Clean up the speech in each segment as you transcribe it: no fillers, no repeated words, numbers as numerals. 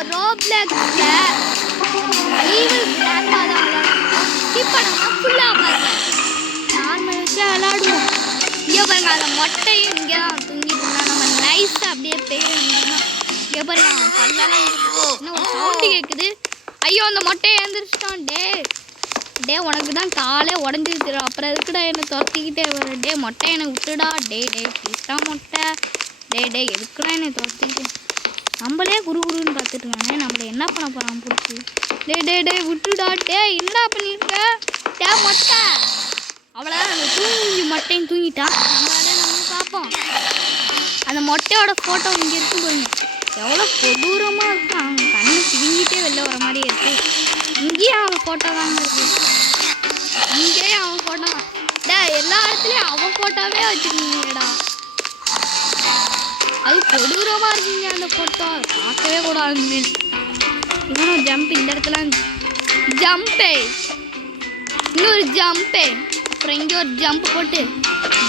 நம்ம ரோப்ளாக்ஸ்ல evil grandpa தான் விளையாடுவோம். இப்போ நம்ம ஃபுல்லாக பாருங்க நார்மல் வச்சு விளையாடுவோம். இங்கே பாருங்க அந்த மொட்டையும் இங்கே தான் தூங்கிட்டு இருந்தா நம்ம நைஸாக அப்படியே போயிருந்தோம்னா இங்கே பாருங்க அவன் பல்லெல்லாம் இன்னும் ஒரு சவுண்டு கேட்குது. ஐயோ அந்த மொட்டையை எழுந்திரிச்சிட்டான். டே உனக்கு தான் காலே உடஞ்சிருச்சு. அப்புறம் எதுக்குடா என்னை துரத்திக்கிட்டே வர? டே மொட்டை எனக்கு விட்டுடா. டே ப்ளீஸ்டா மொட்டை. டே எதுக்குடா என்னை துரத்திக்கிட்டு? நம்மளே குருன்னு பார்த்துட்டு இருக்கானே, நம்மளை என்ன பண்ண போகிறான் பிடிச்சி? டே விட்டுடா. என்னடா பண்ணியிருக்க? மொட்டை அவ்வளோ அந்த தூங்கி மொட்டையும் தூங்கிட்டான். நம்ம பார்ப்போம். அந்த மொட்டையோட ஃபோட்டோ இங்கே இருக்கு பாருங்க. எவ்வளோ கொடூரமாக இருக்கு. அவங்க கண்ணு பிடிங்கிட்டே வெளில வர மாதிரியே இருக்கு. இங்கேயும் அவன் ஃபோட்டோ தாங்க இருக்கு. இங்கேயும் அவன் ஃபோட்டோ தான். எல்லா இடத்துலையும் அவன் ஃபோட்டோவே வச்சுருக்கீங்கடா. அது கொடூரமாக இருக்குங்க அந்த ஃபோட்டோ. பார்க்கவே கூடாது. இவனும் ஜம்ப் இந்த இடத்துல ஜம்பே, இன்னொரு ஜம்பே, அப்புறம் இங்கே ஒரு ஜம்ப் போட்டு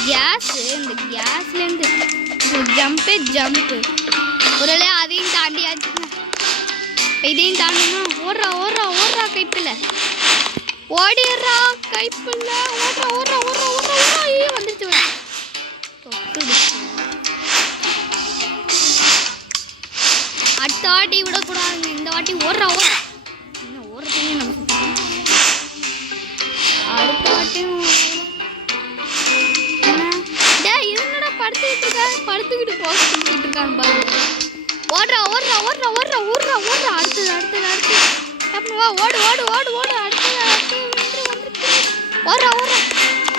கேஸு, இந்த கேஸ்லேருந்து ஜம்ப்பு ஒரு அதையும் தாண்டியாச்சுங்க. இதையும் தாண்டணும். ஓடுறா கைப்பில் ஓடிடுறா. கைப்பில் ஓடுறா. ஐயோ வந்துச்சு. அடுத்த வாட்டி விடக்கூடாதுங்க. இந்த வாட்டி ஓடுறா. இன்னும் ஓடுறதுங்க நமக்கு. அடுத்த வாட்டியும் என்னடா படுத்துக்கிட்டு போஸ்ட் கொடுத்துட்டு இருக்காங்க பாருங்க. ஓடுறா. அடுத்தது வா. ஓடு. அடுத்தது ஓடுறா.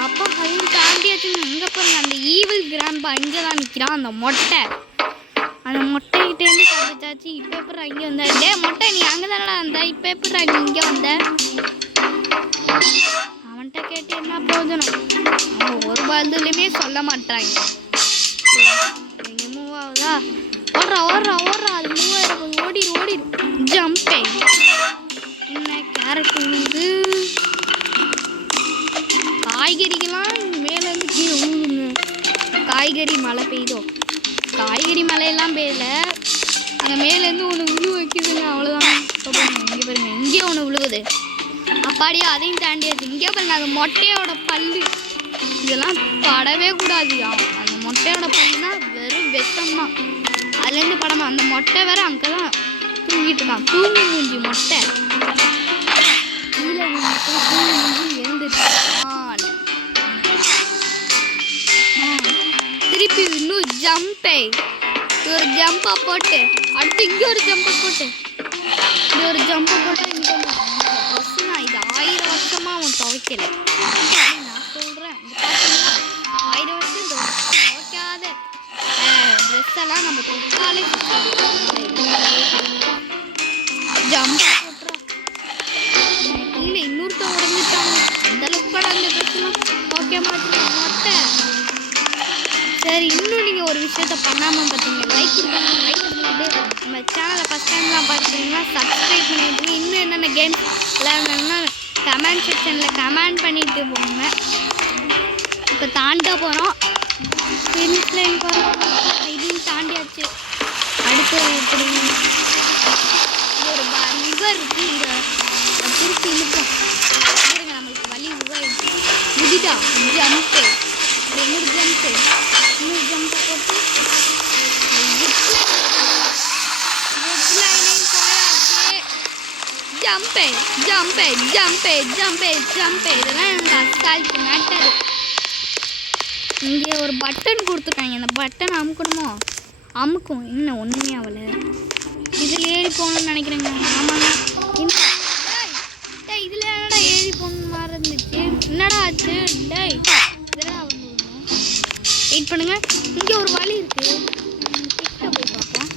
அப்போ அதையும் தாண்டியாச்சுங்க. இங்கே பாருங்க அந்த ஈவில் கிராண்ட்பா இங்கே தான் நிற்கிறான். அந்த மொட்டைக்கிட்டேருந்து தப்பிச்சாச்சு. இப்போ எப்படா இங்கே வந்த? மொட்டை நீ அங்கே தானடா வந்த. இப்போ எப்படா நீ இங்கே வந்த? அவன்கிட்ட கேட்டு என்ன பிரயோஜனம்? அவன் ஒரு பதிலுமே சொல்ல மாட்டாங்க. நீங்க மூவ் ஆகுதா? ஓடுறா. அது மூவ் ஆகிடும். ஓடிடு. ஜம்பே. என்ன கேரட் உழுது. காய்கறிகள்லாம் மேலேருந்து கீழே உழுதுங்க. காய்கறி மழை பெய்யுதோ? காய்கறி மழையெல்லாம் பெய்யல. அங்கே மேலேருந்து ஒன்று விழு வைக்குதுங்க. அவ்வளோதான். இங்கே பாருங்க இங்கே ஒன்று விழுவுது. அப்பாடியே அதையும் தாண்டியாச்சு. இங்கே பாருங்க அந்த மொட்டையோட பல்லு. இதெல்லாம் படவே கூடாது. அந்த மொட்டையோட பல்லுனா வெறும் விஷம்தான். அதுலேருந்து படமா. அந்த மொட்டை வேற அங்கே தான் தூங்கிட்டு இருக்கான். தூங்கி மூஞ்சி மொட்டை கீழே தூங்கி மூஞ்சி எழுந்துருச்சு. திருப்பி இன்னும் ஜம்பே. ஒரு ஜம்பை போட்டு அடுத்து இங்கே ஒரு ஜம்பை போட்டு இப்படி ஒரு ஜம்பை போட்டு இங்கே ட்ரெஸ்ஸுனா இது 1000 வருஷமாக அவன் துவைக்கல. நான் சொல்கிறேன் 1000 வருஷம் துவைக்காத ட்ரெஸ் எல்லாம் நம்ம தொட்டாலே ஜம்பை போட்டுறோம். கீழே இன்னொருத்தன் உடஞ்சிட்டாங்க. அந்த அளவுக்கு கூட அந்த ட்ரெஸ்லாம் ஓகே மாட்டேன் மொட்டை. சரி இன்னும் நீங்கள் ஒரு விஷயத்த பண்ணாமல் பார்த்தீங்க. லைக் பண்ணிட்டு நம்ம சேனலை ஃபஸ்ட் டைம்லாம் பார்த்துட்டீங்கன்னா சப்ஸ்கிரைப் பண்ணிவிட்டு இன்னும் என்னென்ன கேம்ஸ் விளையாடணும்னா கமெண்ட் செக்ஷனில் கமெண்ட் பண்ணிட்டு போங்க. இப்போ தாண்ட போகிறோம். ஃபினிஷ் லைன் போகிறோம். இதையும் தாண்டியாச்சு. அடுத்து எப்படி ஒரு ரிவர் இருக்குது. இங்கே திருப்பி இழுப்போம். நம்மளுக்கு வலி உருவாயிடுச்சு. முடிதா ஜம்ப்பு. இன்னொரு ஜம்ப் போட்டு ஜம்பே. இதெல்லாம் எனக்கு அசால்ட்டு மேட்டர். இங்கே ஒரு பட்டன் கொடுத்துருக்காங்க. இந்த பட்டன் அமுக்கும். இன்னும் ஒன்றுமே ஆகலை. இதில் ஏறி போகணும்னு நினைக்கிறேங்க. ஆமாங்க. இதில் என்னடா ஏறி போகணுன்னு மாதிரி இருந்துச்சு. என்னடா ஆச்சு? இதெல்லாம் வெயிட் பண்ணுங்க. இங்கே ஒரு வழி இருக்குது. கிட்ட போய் பார்ப்போம்.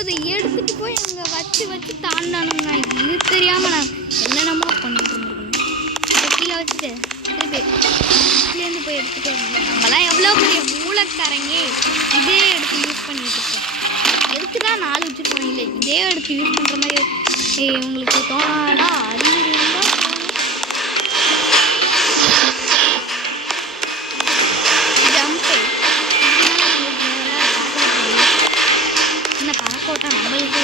இதை எடுத்துகிட்டு போய் அங்கே வச்சு தாண்டானுங்க. இது தெரியாமல் நான் என்னென்னமோ பண்ணிட்டு இருந்துருக்கேன். கீழே வச்சுட்டு திருப்பி இதுலேருந்து போய் எடுத்துகிட்டு வரணும். நம்மளாம் எவ்வளோ பெரிய மூளைக்காரங்க இதே எடுத்து யூஸ் பண்ணிட்டு இருக்கோம். எதுக்கு தான் 4 வச்சுருக்கோம்? இல்லை இதே எடுத்து யூஸ் பண்ணுற மாதிரி உங்களுக்கு தோணாடா? அறிவு இருந்தால் என்ன பறக்கோட்டா நம்மளுக்கே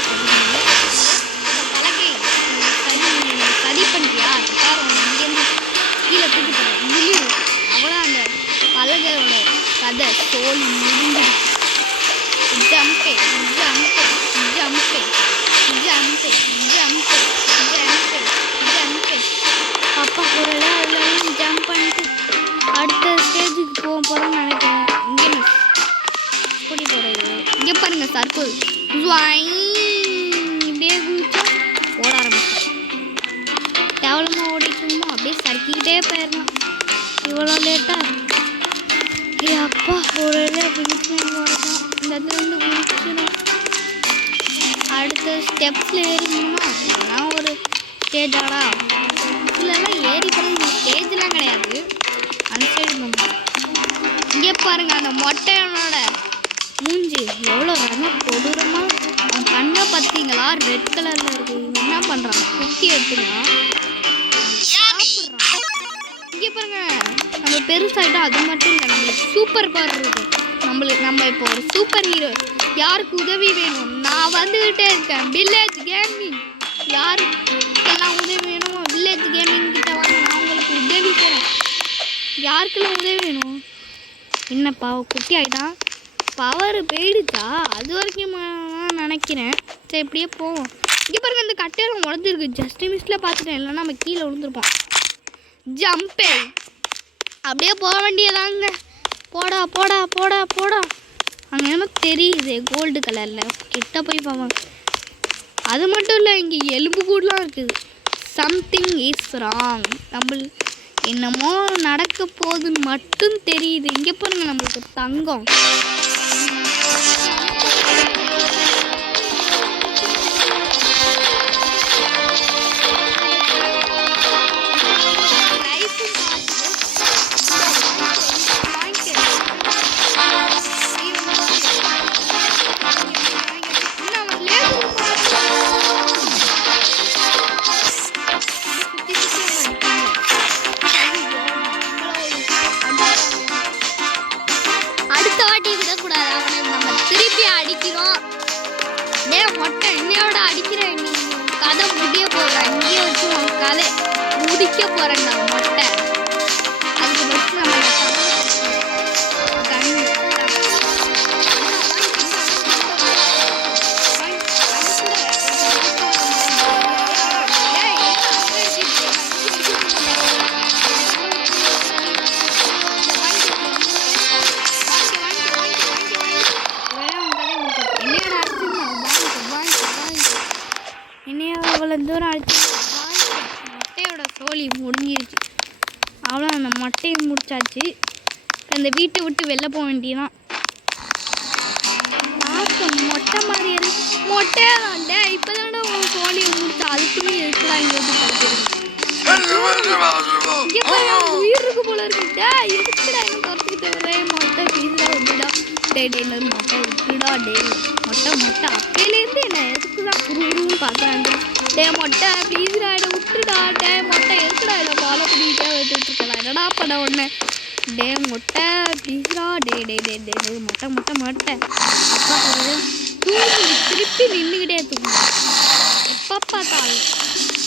ஜம்பே ஜம்பே ஜம்பே ஜம்பே ஜம்பே ஜம்பே ஜம்பே. அப்பா ஒரு அதில் ஜம்ப் பண்ணிட்டு அடுத்த ஸ்டேஜுக்கு போகிறோம்னு நினைக்கிறேன். இங்கே இப்படி போகிறது. இங்கே பாருங்க சர்க்கிள் இப்படியே குதிச்சா ஓட ஆரம்பிச்சோம். கேவலமாக ஓடிட்டுமோ அப்படியே சறுக்கிக்கிட்டே போயிடலாம். இவ்வளோ லேட்டாக அப்பா ஒரு ஃபினிஷிங் ஓடலாம். இந்த இடத்துல இருந்து குதிச்சிடும். அடுத்த ஸ்டெப்ஸில் ஏறினோம்னா இதெல்லாம் ஒரு ஸ்டேஜாடா. ஸ்டெப்ஸ்லாம் ஏறி போகிறது ஸ்டேஜ்லாம் கிடையாது. அந்த சைடு போகணும். இங்கே பாருங்க அந்த மொட்டையனோட மூஞ்சி எவ்வளோ ரொம்ப கொடூரமாக. அவன் கண்ணை பார்த்தீங்களா ரெட் கலரில் இருக்கு. என்ன பண்ணுறான் குத்தி எடுத்துக்கலாம் சாப்பிட்றான். இங்கே பாருங்க நம்ம பெருசாகிட்டோம். அது மட்டும் இல்லை நம்மளுக்கு சூப்பர் பவர் இருக்கு. நம்ம இப்போ ஒரு சூப்பர் ஹீரோ. யாருக்கு உதவி வேணும் நான் வந்துக்கிட்டே இருக்கேன். வில்லேஜ் கேமிங் யாருக்கெல்லாம் உதவி வேணுமோ வில்லேஜ் கேமிங் கிட்ட வாங்க. நான் உங்களுக்கு உதவி செய்கிறேன். யாருக்கெல்லாம் உதவி வேணும்? என்னப்பா குட்டி ஆகிட்டான். பவர் போயிடுச்சா? அது வரைக்கும் நினைக்கிறேன். சரி இப்படியே போவோம். இங்கே பாருங்க இந்த கட்டையெல்லாம் உடஞ்சிருக்கு. ஜஸ்ட் மிஸ்டில் பார்த்துட்டேன். இல்லைன்னா நம்ம கீழே விழுந்துருப்போம். ஜம்பே அப்படியே போக வேண்டியதாங்க. போடா போடா போடா போடா. அங்கே என்ன தெரியுது கோல்டு கலரில். கிட்ட போய் போவாங்க. அது மட்டும் இல்லை இங்கே எலும்பு கூடலாம் இருக்குது. Something is wrong. என்னமோ நடக்க போகுதுன்னு மட்டும் தெரியுது. இங்கே பாருங்க நம்மளுக்கு தங்கம். அடுத்த வாட்டி விடக்கூடாது. அவனை நம்ம திருப்பி அடிக்கிறோம். மொட்டை என்னையோட அடிக்கிறேன். நீ கதை முடிய போகிற. இங்கேயே வச்சு உன் கதை முடிக்க போகிறேன்டா மொட்டை. அதுக்கு ஃபஸ்ட்டு நம்ம அவ்வளோ தூரம் அடிச்சு மொட்டையோட சோழி முடிஞ்சிருச்சு. அவ்வளோ அந்த மொட்டையை முடிச்சாச்சு. அந்த வீட்டை விட்டு வெளில போக வேண்டியதான். பார்க்க மொட்டை மாதிரி மொட்டையா தான்டே. இப்போ தானே உன் சோழியை முடிச்சா அதுக்குமே இருக்குதான் இங்கே வந்து உயிர் இருக்கு போல இருக்குடா. எதுக்குடா என்ன துரத்துக்கிட்டு வரே மொட்டை பீஸா விட்டுடா. டே மொட்டை விட்டுடா. மொட்டை அப்பையிலேருந்து என்ன எதுக்கு தான் குருன்னு பார்க்குறாங்க. மொட்டை ப்ளீஸ்டா என்னை விட்டுடா. மொட்டை எதுக்குடா என்னை ஃபாலோ பண்ணிக்கிட்டே வந்துட்டு இருக்கலாம். என்னடா பண்ண ஒன்று. மொட்டை ப்ளீஸ்டா. மொட்டை அப்பா தூங்கி திருப்பி நின்றுக்கிட்டே தூங்கணும். எப்போ பார்த்தாலும்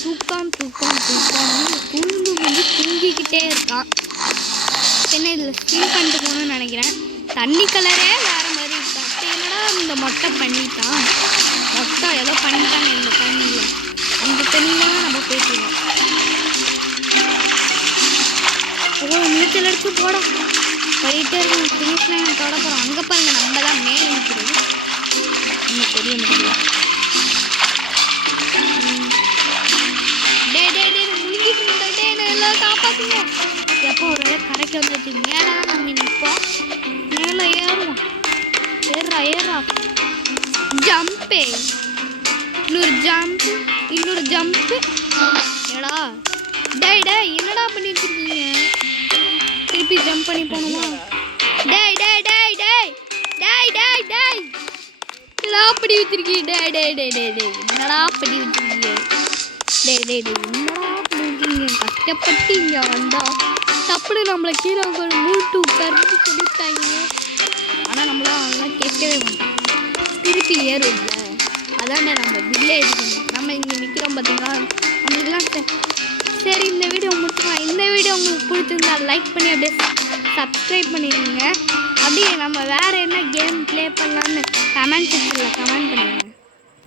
தூக்கம் தூங்கிக்கிட்டே இருக்கான். என்ன இதில் ஸ்கின் பண்ணிட்டு போகணும்னு நினைக்கிறேன். தண்ணி கலரே வேறு மாதிரி இருக்கா. அப்போ என்னடா இந்த மொட்டை பண்ணிட்டான். மொட்டை ஏதோ பண்ணிட்டாங்க இந்த தண்ணியில். அந்த தண்ணியில் தான் நம்ம போய்ட்டுருக்கோம். நீச்சல் எடுத்து போட போயிட்டே இருக்கணும். ஃபினிஷ்லாம் தொட போகிறோம். அங்கே பாருங்க நம்ம தான் மேலே நிற்கிறது. இன்னும் தெரிய முடியல. முழுங்கிட்டு இருந்தே எல்லாம் காப்பாற்றுங்க. எப்போ ஒரு கரைக்கு வந்துச்சு. மேலே தான் நம்ம நிற்போம். மேலே ஏறுவோம். ஏறா ஜம்பே. இன்னொரு ஜம்ப்பு. ஏடா என்னடா பண்ணிட்டு இருக்கீங்க? திருப்பி ஜம்ப் பண்ணி போகணுமா? அப்படி வச்சிருக்கீங்க. என்னடா பண்ணி வச்சிருக்கீங்க? என்னடா பண்ணிருக்கீங்க? கஷ்டப்பட்டு இங்கே வந்தா தப்புன்னு நம்மளை கீழே மூட்டு உட்கார்ந்து சொல்லிட்டாங்க. ஆனால் நம்மளாம் அதெல்லாம் கேட்கவே மாட்டோம். திருப்பி ஏறும்ல. அதான்டா நம்ம வில்லேஜ். நம்ம இங்கே நிற்கிறோம் பார்த்தீங்களா. நம்மளுக்குலாம் சரி இந்த வீடியோ முடிச்சுக்கலாம். இந்த வீடியோ உங்களுக்கு பிடிச்சிருந்தா லைக் பண்ணி அப்படியே சப்ஸ்கிரைப் பண்ணிடுங்க. அப்படியே நம்ம வேறு என்ன கேம் ப்ளே பண்ணலான்னு கமெண்ட் செக்ஷனில் கமெண்ட் பண்ணிடுங்க.